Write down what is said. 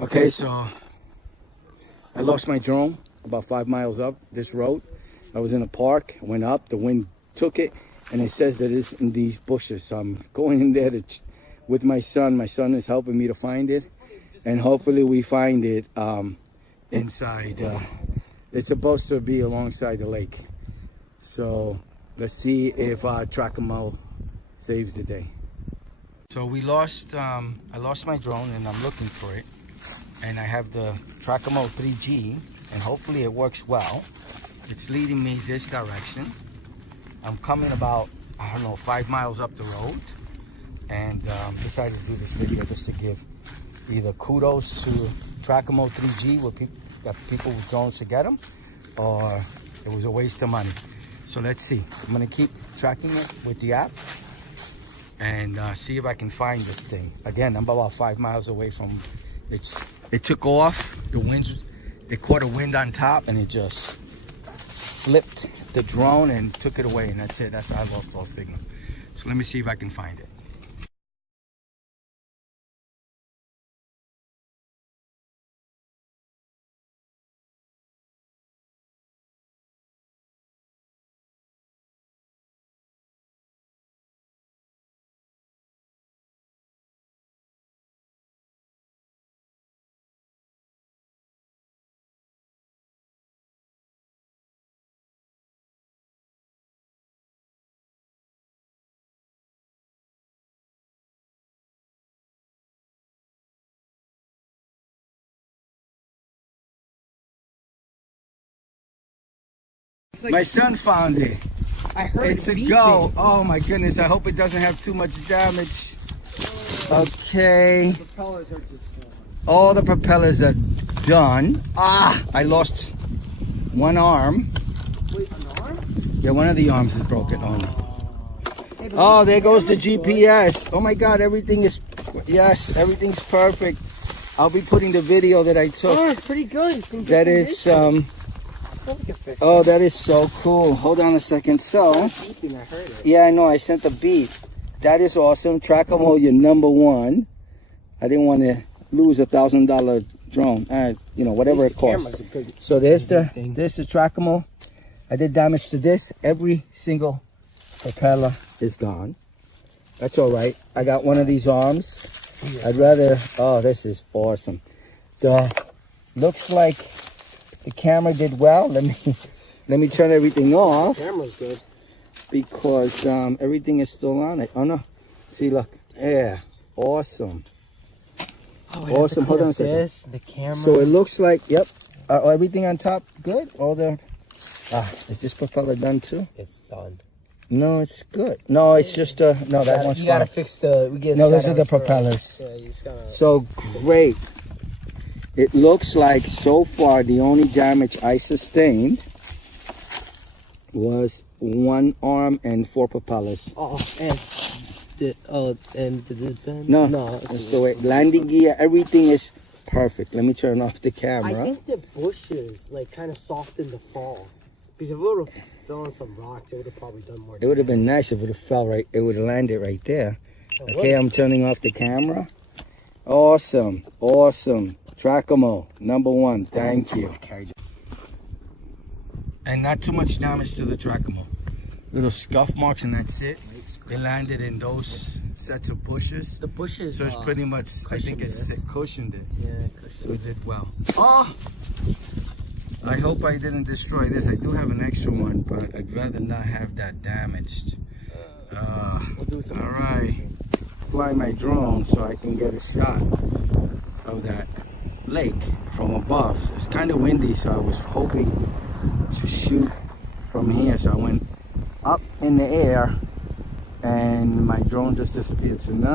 Okay, so I lost my drone about 5 miles up this road. I was in a park, went up, the wind took it, and it says that it's in these bushes. So I'm going in there with my son. My son is helping me to find it, and hopefully we find it inside. It's supposed to be alongside the lake. So let's see if Trackimo saves the day. So we lost, I lost my drone and I'm looking for it. And I have the Trackimo 3G, and hopefully it works well. It's leading me this direction. I'm coming about, I don't know, 5 miles up the road, and decided to do this video just to give either kudos to Trackimo 3G with people with drones to get them, or it was a waste of money. So let's see. I'm gonna keep tracking it with the app and see if I can find this thing. Again, I'm about 5 miles away from it took off, the wind, it caught a wind on top and it just flipped the drone and took it away, and that's it. That's how I lost all signal. So let me see if I can find it. My son found it. I heard it's a go. Oh my goodness, I hope it doesn't have too much damage. Okay. All the propellers are done. I lost one arm. Wait, an arm? Yeah, one of the arms is broken. Oh no. Oh, there goes the GPS. Oh my God, everything is, yes, everything's perfect. I'll be putting the video that I took. Oh, it's pretty good. That it's, oh, that is so cool. Hold on a second. So, yeah, I know. I sent the beep. That is awesome. Trackimo, you're #1. I didn't want to lose $1,000 drone. You know, whatever it costs. So there's the Trackimo. I did damage to this. Every single propeller is gone. That's all right. I got one of these arms. I'd rather. Oh, this is awesome. Looks like the camera did well. Let me turn everything off. The camera's good. Because everything is still on it. Oh no. See, look. Yeah. Awesome. Oh, awesome. Hold on a second. The camera. So it looks like, yep. Everything on top good? All the is this propeller done too? It's done. No, it's good. No, it's just no, that one's you gotta fine. fix the no, those are the propellers. Yeah, you just gotta, so great. It looks like so far the only damage I sustained was one arm and 4 propellers. Oh, and the bend? No, it's the way. Landing gear, everything is perfect. Let me turn off the camera. I think the bushes like kind of softened the fall. Because if it would have fell on some rocks, it would have probably done more damage. It would have been nice if it would have fell right. It would have landed right there. Okay, I'm turning off the camera. Awesome, awesome. Trackimo, #1. Thank you. And not too much damage to the Trackimo. Little scuff marks and that's it. It landed in those sets of bushes. The bushes. So it's pretty much, I think it's cushioned it. Yeah, cushioned. So it did well. Oh! I hope I didn't destroy this. I do have an extra one, but I'd rather not have that damaged. We'll do some. All right. Fly my drone so I can get a shot of that lake from above. It's kind of windy, so I was hoping to shoot from here. So I went up in the air and my drone just disappeared. So now